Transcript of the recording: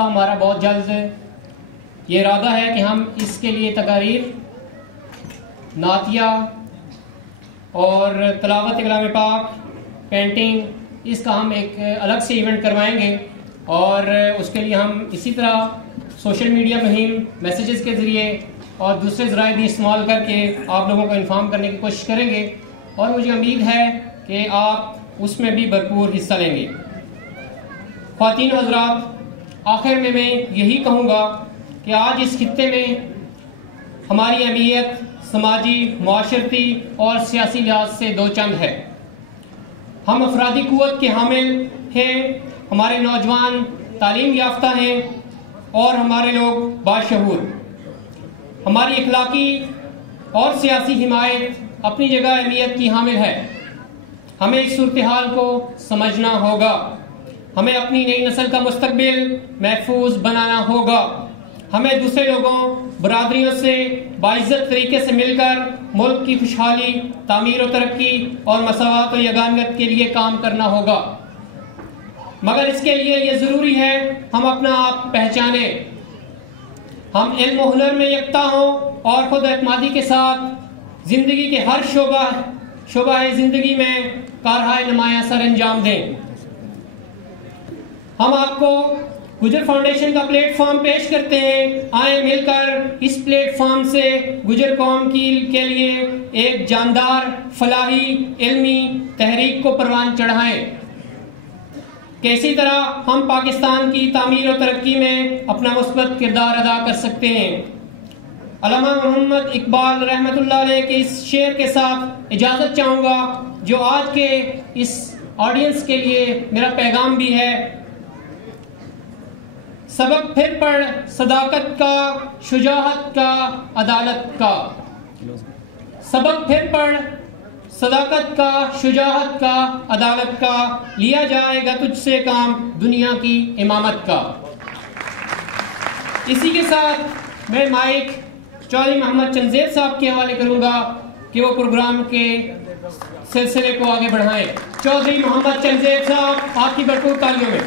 हमारा बहुत जल्द ये इरादा है कि हम इसके लिए तकारीर, नातिया और तलावत कलाम पाक, पेंटिंग, इसका हम एक अलग से इवेंट करवाएंगे और उसके लिए हम इसी तरह सोशल मीडिया मुहिम, मैसेजेस के ज़रिए और दूसरे ज़राए भी इस्तेमाल करके आप लोगों को इन्फॉर्म करने की कोशिश करेंगे और मुझे उम्मीद है कि आप उसमें भी भरपूर हिस्सा लेंगे। ख़वातीन हज़रात, आखिर में मैं यही कहूँगा कि आज इस खित्ते में हमारी अहमियत समाजी, माशरती और सियासी लिहाज से दो चंद है। हम अफरादी कुव्वत के हामिल हैं, हमारे नौजवान तालीम याफ्ता हैं और हमारे लोग बाशऊर। हमारी इखलाकी और सियासी हिमायत अपनी जगह अहमियत की हामिल है। हमें इस सूरत हाल को समझना होगा। हमें अपनी नई नस्ल का मुस्तकबिल महफूज बनाना होगा। हमें दूसरे लोगों, बरादरियों से बाइज्जत तरीके से मिलकर मुल्क की खुशहाली, तामीर और तरक्की और मसावत और यगानियत के लिए काम करना होगा। मगर इसके लिए ये ज़रूरी है हम अपना आप पहचाने, हम इल्म और हुनर में यकता हों और खुद एतमादी के साथ ज़िंदगी के हर शोबा ज़िंदगी में कारहाय नुमाया सर अंजाम दें। हम आपको गुजर फाउंडेशन का प्लेटफॉर्म पेश करते हैं। आए मिलकर इस प्लेटफॉर्म से गुजर कौम के लिए एक जानदार फलाही इल्मी तहरीक को परवान चढ़ाएं कि इसी तरह हम पाकिस्तान की तामीर और तरक्की में अपना मुस्बत किरदार अदा कर सकते हैं। अल्लामा मोहम्मद इकबाल रहमतुल्लाह अलैह के इस शेर के साथ इजाज़त चाहूँगा, जो आज के इस ऑडियंस के लिए मेरा पैगाम भी है। सबक फिर पढ़ सदाकत का, शुजाअत का, अदालत का। सबक फिर पढ़ सदाकत का, शुजाअत का, अदालत का। लिया जाएगा तुझसे काम दुनिया की इमामत का। इसी के साथ मैं माइक चौधरी मोहम्मद चंदेर साहब के हवाले करूंगा कि वो प्रोग्राम के सिलसिले को आगे बढ़ाएं। चौधरी मोहम्मद चंदेर साहब, आपकी भरपूर तालियों में।